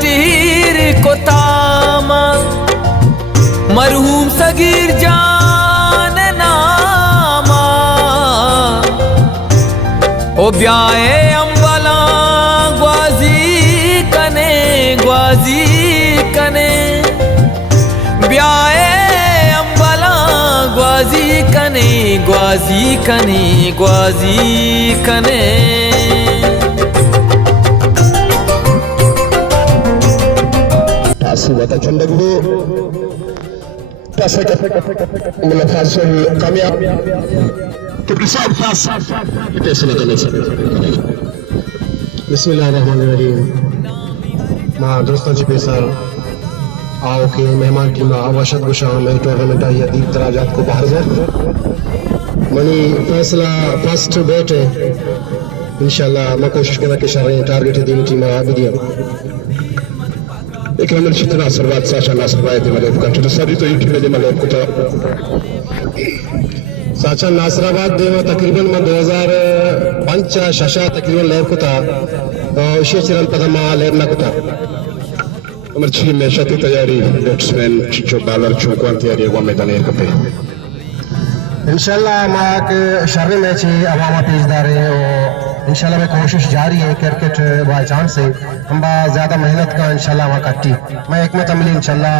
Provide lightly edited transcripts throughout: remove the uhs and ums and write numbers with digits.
टीर को तामा मरहूम सगीर जान नामा ओ ब्याए अम्बला ग्वाजी कने ब्याए अम्बला ग्वाजी कने Wata Chandagu Pasaka Mulafasol Kamia to present fast Bismillahirrahmanirrahim. Ma दोस्तों जी पेशर आओ के मेहमान टीम आवश्यक गुशाम में टूर्नामेंट आई अदीब दराजात को बाहर जाए मनी फैसला फर्स्ट बैट है इंशाल्लाह मैं कोशिश करा कि शारे टारगेट दी टीम आ भी दिया एक नंबर चितना सरवात साचा नासरवाय दे मलेफ का तो सभी तो यूट्यूब में दे मलेफ को साचा नासराबाद देवा तकरीबन में 2005 शशा तकरीबन लेव को था शेचरन पदमा लेव ना को था नंबर 6 में शती तैयारी बैट्समैन चिचो बॉलर चौकन तैयारी हुआ मैदान एक पे इंशाल्लाह मां के शर्रे मैच अवामा पेशदार है और इंशाल्लाह में कोशिश जारी है क्रिकेट बाय चांस से हम ज्यादा मेहनत का इंशाल्लाह वहाँ कट्टी मैं एक में तमली इंशाल्लाह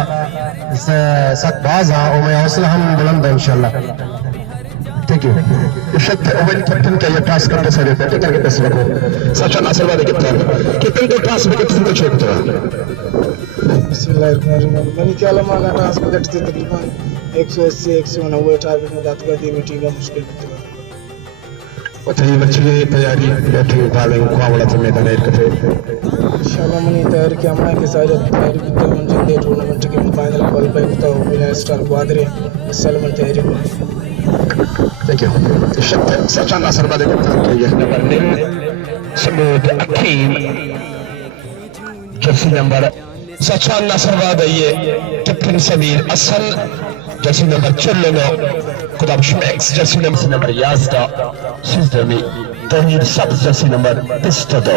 सख्त बाज हाँ और मैं हौसला हम बुलंद है इंशाल्लाह थैंक यू इशत ओवन कैप्टन का ये टास्क करते सारे करके करके बस रखो सच्चा नासर वाले कैप्टन को टास्क विकेट तुमको छोड़ दो बिस्मिल्लाहिर्रहमानिर्रहीम मैंने क्या लम्हा का टास्क विकेट थे तकरीबन 180 190 टारगेट में दात कर दी मीटिंग का मुश्किल वही बच्चे तैयारी बैठे वाले को वाला तो मैदान एक पे इंशाल्लाह मैंने तैयारी किया मैं के साथ तैयारी की तो मंजिल दे टूर्नामेंट के फाइनल क्वालीफाई होता हो बिना स्टार ग्वादरे इस साल में तैयारी को थैंक यू शत सच्चा नासर वाले के ये नंबर 9 सबूत अकीम जर्सी नंबर सच्चा नासर वाले ये कैप्टन समीर असल जर्सी नंबर 14 खुदा शमेक्स jersey number 11 Sizdami Tawhid Sabz jersey number 22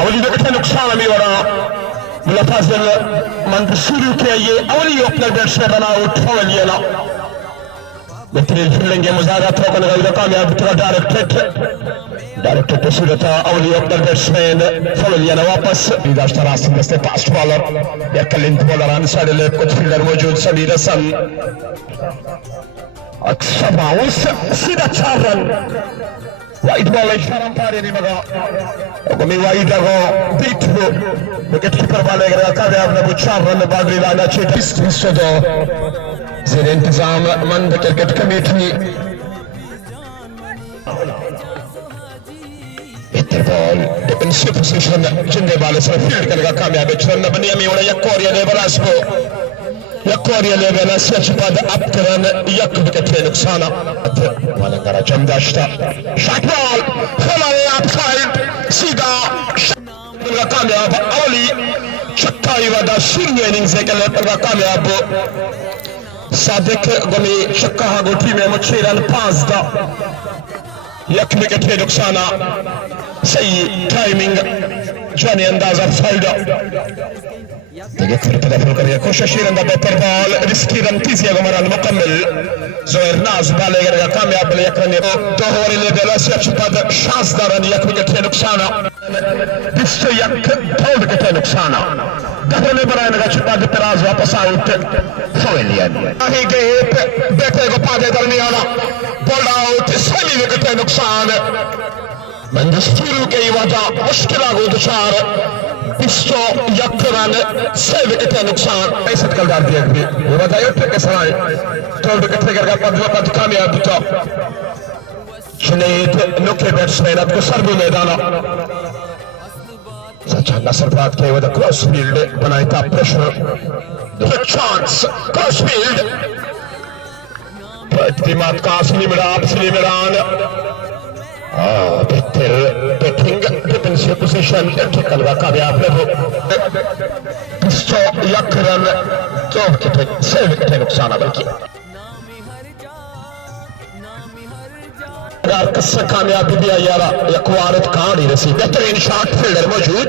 अवली विकेट नुकसान में वाला मुलाफाजल मंसूरी के ये अवली ओपनर बैट्समैन रन आउट हो लिया ना बेहतरीन फील्डिंग के मुजाहरा थोड़ा करने कामयाब थोड़ा डायरेक्ट तस्वीर अवली ओपनर बैट्समैन हो लिया ना वापस विदाश तरासिन दस्ते फास्ट बॉलर या कलिंद बॉलर आने साइड लेफ्ट कुछ फील्डर मौजूद Sameer Hasan Aksabaus sida 4 run wide ball इशारा पारे नहीं मगा कमी wide को बीट हो विकेट कीपर वाले का कामयाब ने 4 रन बाउंड्री लाना चाहिए इस दो जेर इंतजाम मंद क्रिकेट कमेटी बेहतर बॉल डिफेंसिव पोजीशन जिंदे वाले से फील्ड करने का कामयाब रन बनी हमें और एक कोरिया ने बलास को Yakoriya levena seçpad aptıran yak wicket nuksana Malangara Jamdashta shot ball follow upside sida kamyab awli chakka wada shurwe innings ke leper kamyab Sadiq Gumi chakka hago team mein 6 run 5 da yak wicket nuksana सही timing जाने अंदाज offside देखिए फिर तदफल करिए कोशिश रंदा बेहतर ball risky run तीसरी गमरान मुकम्मल जोहर नाज बाले करेगा कामयाब ले करने दो ओवर ले बेला से छपद शानदार रन एक विकेट नुकसान बिस्ते एक दो विकेट नुकसान दहने बनाने का छपद तराज वापस आउट फोलियन आगे के बेटे को पादे दरमियान बॉल आउट सही विकेट नुकसान मंदस्तूर के वजह मुश्किल आगो दुचार पिस्टो यक्करान से विकेट नुकसान ऐसा कलदार दिया भी वो बताइए के सराय तो विकेट लेकर पद कामयाब तो जुनैद नुके बैट्समैन अब को सर्व मैदान सच्चा नसरबाद के वजह क्रॉस फील्ड बनाए था pressure the chance cross field प्रतिमात का असली मिरान बेहतर बैटिंग डिफेंसिव पोजीशन टेकल का कामयाब है पिस्टो यकरन तो विकेट से विकेट नुकसान बल्कि अगर कस कामयाबी भी यार यकवारत कहां नहीं रसी बेहतरीन शॉट फील्डर मौजूद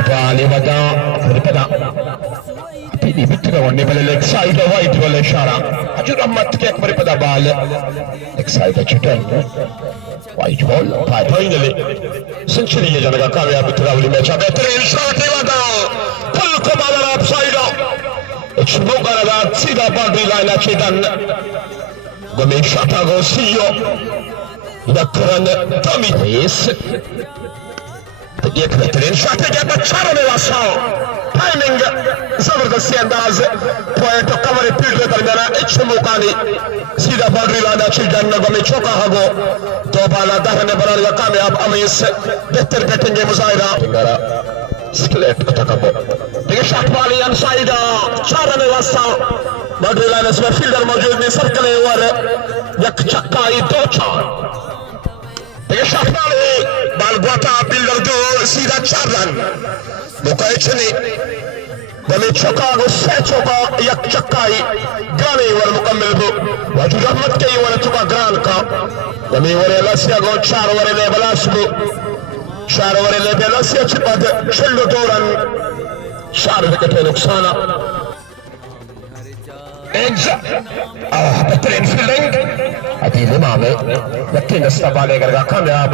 Italia vada ripada pidi bitta wanne bale leg side white wala shara ajur ahmad ke ekbar pada ball leg side chutan white ball finally century ye janaga kamyab trawli match behtrin shot vada full cover upside it's no garaga sida boundary line achidan gome shot go siyo yakran Tommy is एक बेहतरीन shot है चारों में वासा timing जबरदस्त अंदाज point cover field दरमियान इच्छमुकानी सीधा boundary लाना चिल्ड्रन में चौका हागो दो बाला दाहिने बनाने का कामयाब अमीस बेहतर बैटिंग के मुजाहिरा स्केलेट तकबो देखिए शॉट वाली अनसाइड चारों में वासा बाउंड्री लाइन में फील्डर मौजूद नहीं सर्कल ओवर एक छक्का 2-4 देखिए शॉट वाली बालगोटा बिल्डर जो सीधा 4 रन मुकाइचनी बमे चौका को 6 चौका एक चक्काई ग्रानी वर मुकम्मल बो वजूद रहमत के वर चौका ग्रान का बमे वर लसिया को 4 वर ले बलास को 4 वर ले लसिया चिपद छल्लो 2 रन 4 विकेट नुकसान बेहतरीन फील्डिंग अदील इमाम यकीन इस्तेमाल करेगा कामयाब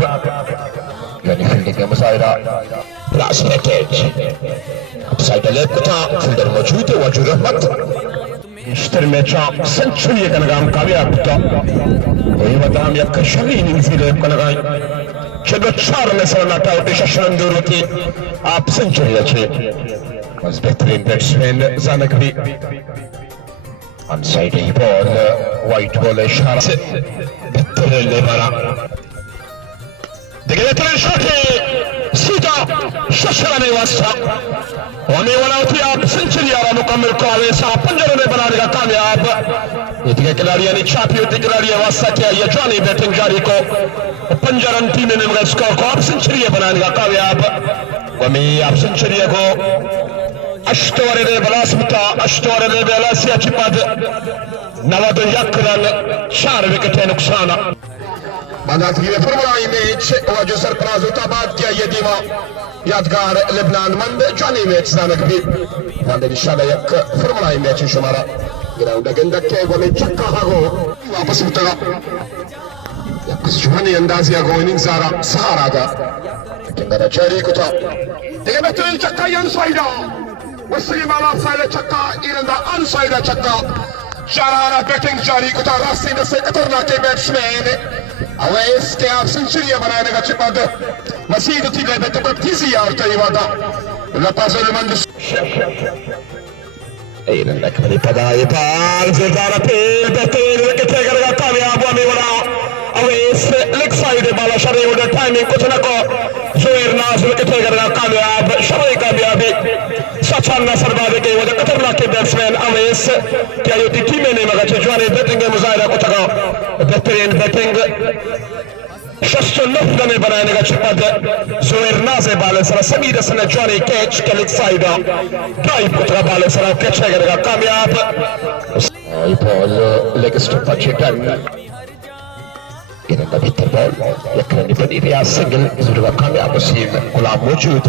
यानी फील्डिंग का मुजाहिरा प्लस पैकेज अपसाइड लेग का फील्डर मौजूद है वजूद रहमत इश्तर में चाप सेंचुरी का नाम कामयाब था वही बताम या कशमी इनिंग्स लेग का नाम चलो 4 में से नाटा उठे शशन दूर होती आप सेंचुरी अच्छे बस बेहतरीन बैट्समैन जानक भी अनसाइड ही बॉल वाइट बॉल इशारा से बेहतरीन ले मारा देखिए बेहतरीन शॉट है सीधा शशरने वास्ता होने वाला होती आप सेंचुरी आ रहा मुकम्मल को वैसा पंजरों में बनाने का कामयाब ये खिलाड़ी यानी छापी होती खिलाड़ी वास्ता क्या ये जॉनी बैटिंग जारी को पंजरन टीम ने मगर स्कोर को आप सेंचुरी बनाने का कामयाब वमी आप सेंचुरी को अष्टवरे बलास्मिता अष्टवरे बेलासिया चिपद 91 रन 4 विकेट नुकसान बादात की फॉर्मूला मैच और जो सरफराज उताबाद किया ये दीवा यादगार लेबनान मंद जानी मैच जानक भी वांदे इंशाल्लाह एक फॉर्मूला मैच शुमारा ग्राउंड गंदा के वो में चक्का हागो वापस उतरा या कुछ जुहानी अंदाज या गो इनिंग्स आ रहा सहारा का किंगरा चेरी को था देखिए बेहतरीन चक्का यन साइडा वसीम आला साइड चक्का इरंदा अनसाइड चक्का शाराना बैटिंग जारी को था रास्ते में से खतरनाक के बैट्समैन अवैस के आप सेंचुरी बनाने का चिपद मसीद थी गए तो तीसरी यार तय वादा लपासोल मंद इरन लकबली पदाए पार जोरदार अपील बेहतरीन विकेट करेगा कामयाब होने वाला अवैस लेग साइड बाला शरे उधर टाइमिंग कुछ न को जोर नाज विकेट करेगा कामयाब शरे कामयाबी सचान सरबादे के वजह खतरनाक के बैट्समैन अवैस क्या ये टीम ने मगर जवानी बैटिंग के मुजाहिरा को तका बेहतरीन बैटिंग शस्त्र नफ्द ने बनाने का चिपद जोर नाज बाले सरा समीर सने जवानी कैच के लेग साइड ड्राइव को तका बाले सरा कैच करेगा कामयाब ये बॉल लेग स्टंप पर चिटन इन्हें भीतर बॉल यकीन बनी रियाज सिंगल जरूर कामयाब वसीम गुलाम मौजूद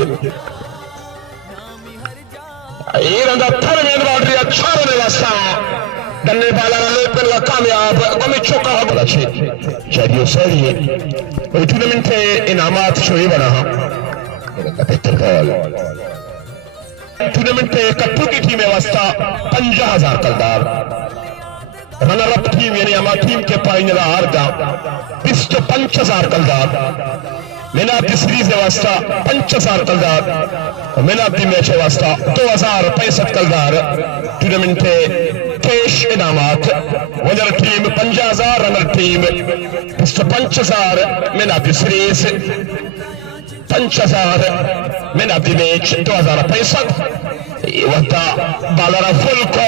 इरंदा थर्मेन बाउंड्री अच्छा होने वास्ता डंडे बाला ने लेकर का कामयाब गमी चौका बोला छे जरियो सही और टूर्नामेंट के इनामात शोई बना इरंदा बेहतर बॉल टूर्नामेंट के कट्टू की टीम में वास्ता 50,000 कलदार रनर अप टीम यानी हमारी टीम के फाइनल हार दा 25,000 कलदार मैंने आपकी सीरीज वास्ता 50,000 कलदार मैंने आपकी मैच वास्ता 2,065 कलदार टूर्नामेंट के कैश इनामात विनर टीम 50,000 रनर टीम 25,000 मैंने आपकी सीरीज 5,000 मैंने आपकी मैच 2,065 वक्ता बालारा फुल को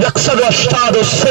187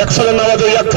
191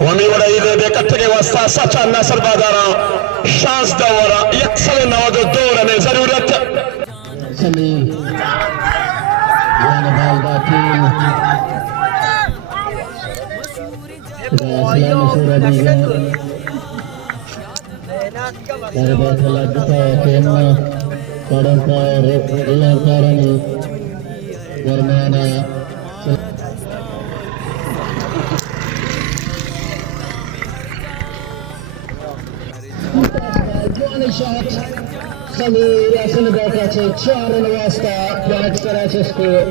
वमी वड़ा इधर बेकत्ते के वास्ता सच्चा नसर बाजारा शांस दवारा यक्सल नवाज दौर ने जरूरत समीर जाने बाल बातीन सलाम सूरा दीजा dari batala kita kena kadang relakaran bermana Johnny shot Samir asal berkata cara nawasta yang terasa skor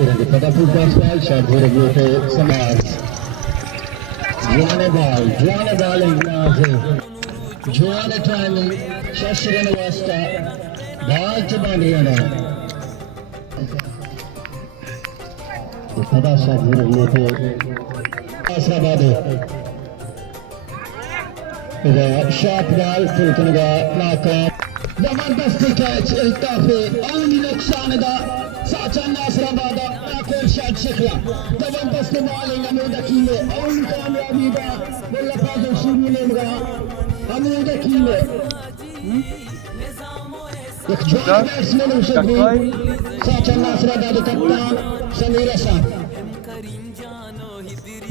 ini pada football shot berbeda Samar Johnny ball in Nazi Johnny timing Shashira nawasta ball to Bandiana pada shot berbeda Asrabade the sharp ball fulkanga nakam zabardast catch iltafi auni nuqsanida sacha nasrabada akor shot shikla zabardast bowling amuda kile auni kamyabida bolla fazil shurunega amuda kile ek jwaan batsman ushadri sacha nasrabada kaptan Samir Hasan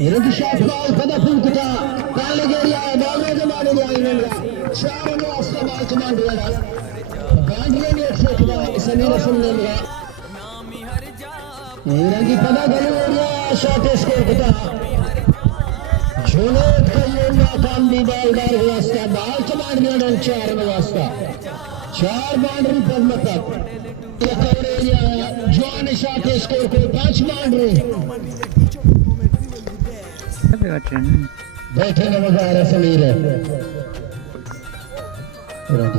Iradi shot ball pada fulkuta Kallegeriya ball jamaane ayinga Sharon wasta ball commandera Bandriyani eksekda Samir Hasan nenga Iradi pada Kallegeriya shot score kuta Junaid Kayyum kambi ballgar wasta ball commandera Sharon wasta 4 boundary पर मतलब Kallegeriya Johnny shot score को 5 boundary बैठे नमस्कार Sameer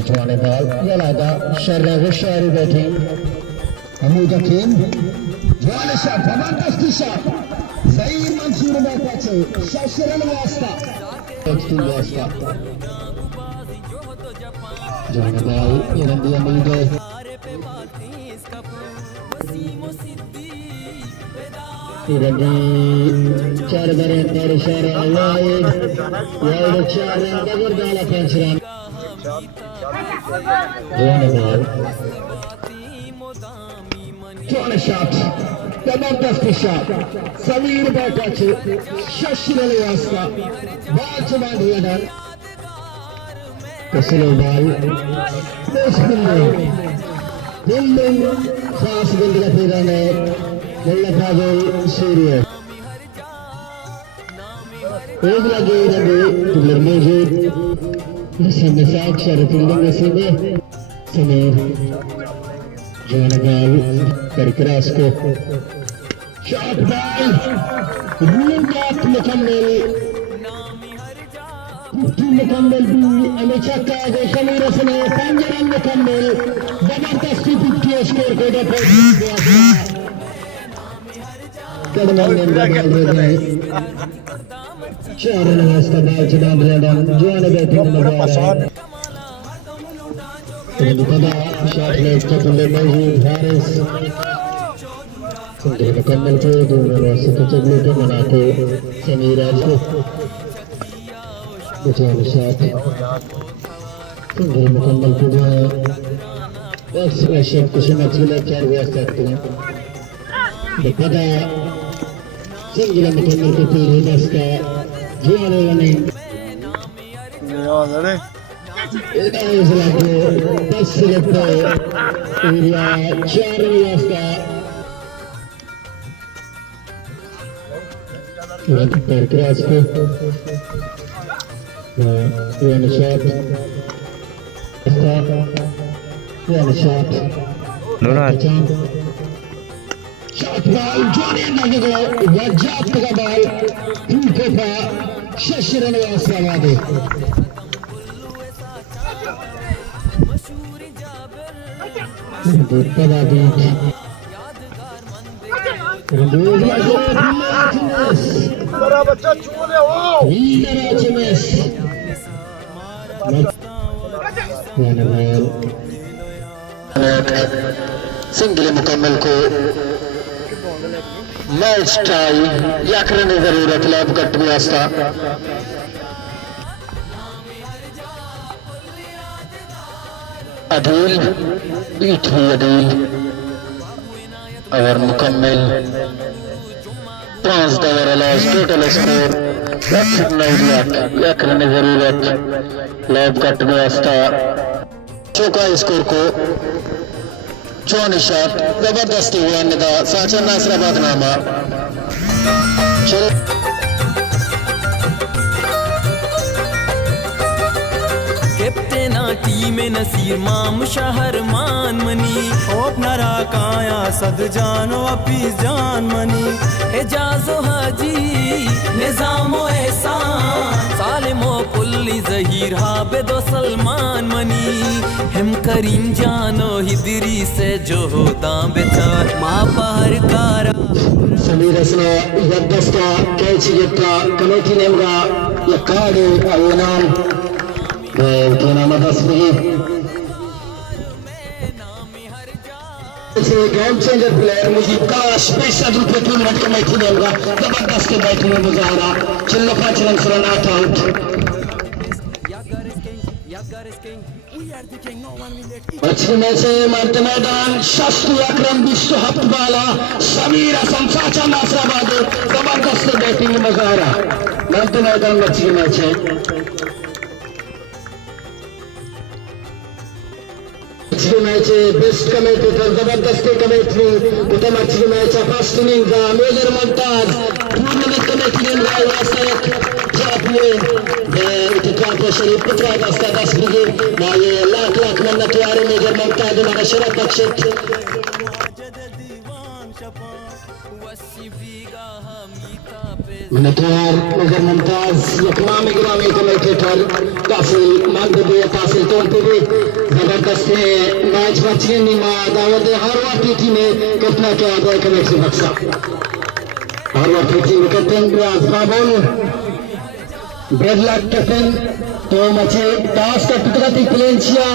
Johnny ball yalada sharra hushari बैठे Hamoud Hakim Johnny shot fantastic shot Zair Mansour बैठे Shashran wasta Extreme wasta Johnny ball Irandi Hamoud Irandi 4 bare अंदर इशारा wide 4 run डगर डाला 5 run Johnny shot fantastic shot Samir Bakachi Shashira wasta ball commandera slow ball building fast bindga firane bolla fazil Syria एक लगे रहे तुलर मौजूद नसीब साख शरफुल्ला नसीब समीर Johnny ball करकरास को शॉट बॉल रूम बात मुकम्मल मुकम्मल भी अमेचा का गए समीर हसन 5 रन मुकम्मल जबरदस्त 50 स्कोर को दफा कदमान ने बॉल दे Sharon wasta ball commandera Johnny batting में बॉल है pada shot leg चतुर मौजूद हारिस सुंदर मुकम्मल को दोनों वस्त चबले को बनाते समीर को Johnny shot सुंदर मुकम्मल को एक्स्ट्रा शॉट कुछ मचले 4 वस्त करते हैं pada single मुकम्मल को फिर इसका Johnny running. It is like the best selector area. Sharon wasta. Per cross ko. One shot. One shot. Shot ball. Johnny nagigo. Wajab ka ball. Tukopa. Shashran wasta wade. pada beach bada bachcha chule ho Martinez single मुकम्मल को match tie या करने जरूरत lab cut में आस्था Adeel beat हुई अदील और मुकम्मल 5 दवर अलाज टोटल स्कोर 9 या करने जरूरत लैब कट में आस्था चौका स्कोर को 4 शॉट जबरदस्ती हुआ निदा साचा नासराबाद नामा कैप्टेना टीम नसीर माम शहर मान मनी ओपनरा काया सद जानो अपीस जान मनी एजाजो हाजी निजामो एहसान सालिमो पुल्ली जहीर हाबेदो सलमान मनी हम करीम जानो हिदरी से जो दाम बेचार माँ पहर कारा समीर हसना यद्दस्ता कैच यक्का कमेटी नेमगा यक्काडे अवनाम बेवकीना मदस्मी गेम चेंजर प्लेयर मुझीब का स्पेशल रूप में टूर्नामेंट कमेटी नेमगा जबरदस्त बैटिंग में मुजाहरा चिल्लो 5 रन से नॉट आउट अच्छी मैच है मर्द मैदान शस्त्र अकरम बिस्सो हफ्त बाला समीर हसन साचा नासराबाद जबरदस्त बैटिंग में मुजाहरा मर्द मैदान अच्छी मैच है अच्छी मैच है बेस्ट कमेटी तर जबरदस्त कमेटी उत्तम अच्छी मैच है फर्स्ट इनिंग का मेजर मुमताज टूर्नामेंट कमेटी ने लगाया वास्ते शरीफ पुत्रा दस्ता 10 बिगे ना ये लाख लाख मन्नत वाले मेजर मुमताज हमारा शरफ बख्शित मिनटवार मेजर मुमताज यकमाम ग्रामी कमेटी पर काफी मांग दे काफी तौर पे भी जबरदस्त मैच बच्चे निमा दावत हर वाटी टीम में कितना क्या है कमेटी बक्सा हर वाटी टीम कैप्टन ब्राज बाबुल बेडलक कैप्टन तो मचे टास्क का टुकड़ाती प्लेंशिया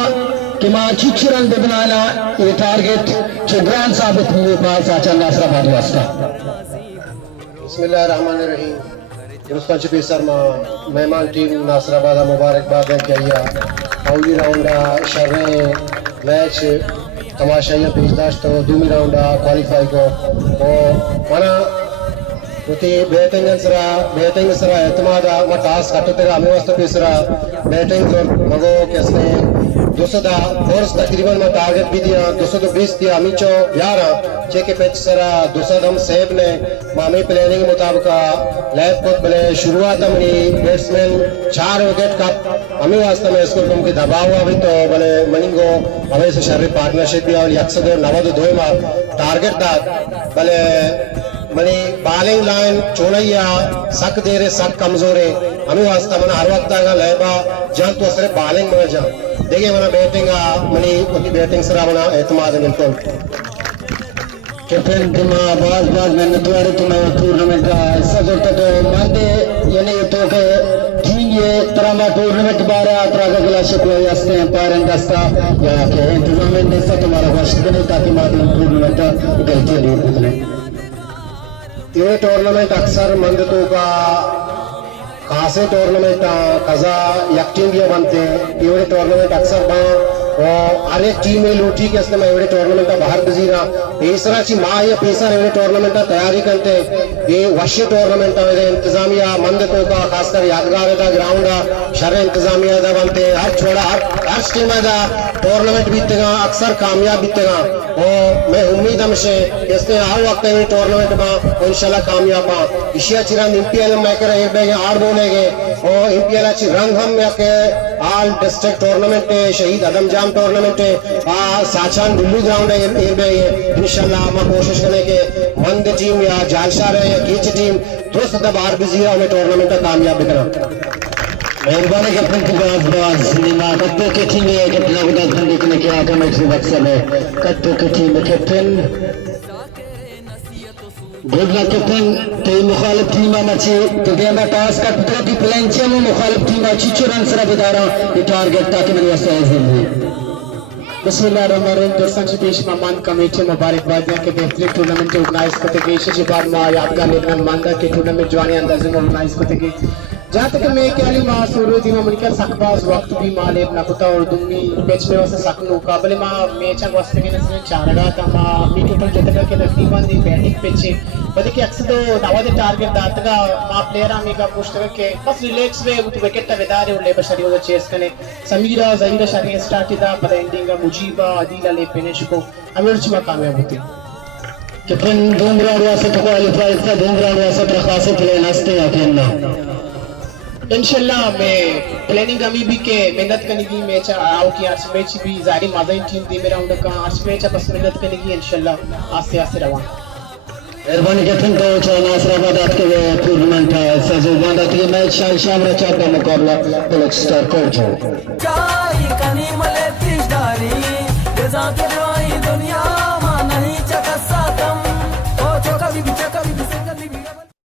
कि मां चिचरन दे बनाना ये टारगेट चुग्रान साबित हुए पास आचा नासराबाद वास्ता बिस्मिल्लाहिर्रहमानिर्रहीम दुरुस्त पेसर मेहमान टीम नासराबाद मुबारकबाद किया अवली राउंड शर्रे मैच तमाशाइया पेशदाश तो दूसरी राउंड क्वालिफाई को मना उती बैटिंग सरा एतमाद म टास्क कटते हमें वास्ते पेसरा बैटिंग जो मगो कैसे 200 फोर्स तकरीबन में टारगेट भी दिया 220 दिया अमीचो 11 चेक पैच सरा 200 हम सेब ने मामी प्लानिंग मुताबिक लैब को बले शुरुआत में बैट्समैन 4 विकेट का हमें वास्ते में इसको कम के दबाव अभी तो बले मनिंगो हमें से शारीरिक पार्टनरशिप भी और 192 में टारगेट था बले मनी बॉलिंग लाइन चोनैया सक दे रहे सक कमजोर है हमें वास्ता मना हर वक्त आगा लैबा जहाँ तो असरे बॉलिंग में जा देखिए मना बैटिंग मनी उनकी बैटिंग सरा मना एतमाद बिल्कुल कैप्टन दिमा बाज मैंने तुम्हारे तुम्हें टूर्नामेंट सदर तो मानते यानी तो के ठीक ये तरह टूर्नामेंट बारे आतरागा गिलास को यास्ते हैं पारन दस्ता या के टूर्नामेंट दस्ता तुम्हारा वास्ट बने ताकि मालूम टूर्नामेंट गलती नहीं होती ये टूर्नामेंट अक्सर मंदतों का खासे टूर्नामेंट कजा एक टीम भी बनते ये टूर्नामेंट अक्सर और हर एक टीम में लूटी के इसमें एवढे टूर्नामेंट बाहर गुजरा पेसरा ची माँ या पेसर एवढे टूर्नामेंट तैयारी करते ये वर्ष टूर्नामेंट इंतजामिया मंदतों का खासकर यादगार था ग्राउंड शर इंतजामिया दा बनते हर छोड़ा हर टीम का टूर्नामेंट बीतेगा अक्सर कामयाब बीतेगा और मैं उम्मीद हमसे इसने हर वक्त टूर्नामेंट में इंशाल्लाह कामयाब इशिया चिरा इंपीएल में कर आड़ बोलेगे और इंपीएल ची रंग हम के आल डिस्ट्रिक्ट टूर्नामेंट शहीद आदम जाम टूर्नामेंट साचान गुल्लू ग्राउंड है इंशाल्लाह हम कोशिश करें कि मंद टीम या जालसा रहे या कीच टीम दुरुस्त बाहर बिजी हमें टूर्नामेंट कामयाब करा मेहरबानी कैप्टन बाज सिनेमा कत्तो के टीम है कैप्टन अबुदास बंदी ने क्या कमेटी बक्सा में कत्तो के टीम कैप्टन गोदला कैप्टन ते मुखालिफ टीम मची तो गेम टास्क का पुत्र की प्लेन में मुखालिफ टीम चिचो रन सरा बिदारा ये टारगेट ताकि मेरे वास्ते है बिस्मिल्लाहिर्रहमानिर्रहीम दोस्तांची पेश मेहमान कमेटी मुबारकबाद के बेहतरीन टूर्नामेंट ऑर्गेनाइज करते गए इसी बार में यादगार लेना मानदा के टूर्नामेंट जवानी अंदाजे में ऑर्गेनाइज करते गए जहाँ तक मैं क्या ली माँ सूरज इमा मुनिकर सकबाज वक्त भी माले अपना कुत्ता और दुमी मैच में वैसे सकनू काबले माँ मैच अंग वास्ते के नस्लें चारगा था माँ मी टोटल जितना के तकरीबन दी बैटिंग पिचे बल्कि कि अक्सर तो दावत टारगेट दातगा माँ प्लेयर आने का पुष्टक के बस रिलैक्स में वो विकेट विदारे और लेबर शरीर को चेस करने समीरा ज़हीरा शरीर स्टार्ट किया पर एंडिंग का मुजीबा अदीला ले फिनिश को अमीर चुमा कामयाब होती कैप्टन डूंगरा रियासत क्वालीफाई का डूंगरा रियासत रखासे प्ले नास्ते अकेला इंशाल्लाह मैं प्लानिंग अभी भी के मेहनत करने की मैच आओ कि आज मैच भी जारी मज़ा टीम दी मेरा उनका आज मैच बस मेहनत करने की इंशाल्लाह आस्ते आस्ते रवान मेहरबानी कैप्टन को नासराबाद के टूर्नामेंट सजोबान की मैच शाम रचा का मुकाबला ब्लैक स्टार कोच चाय कनी मले तिजदारी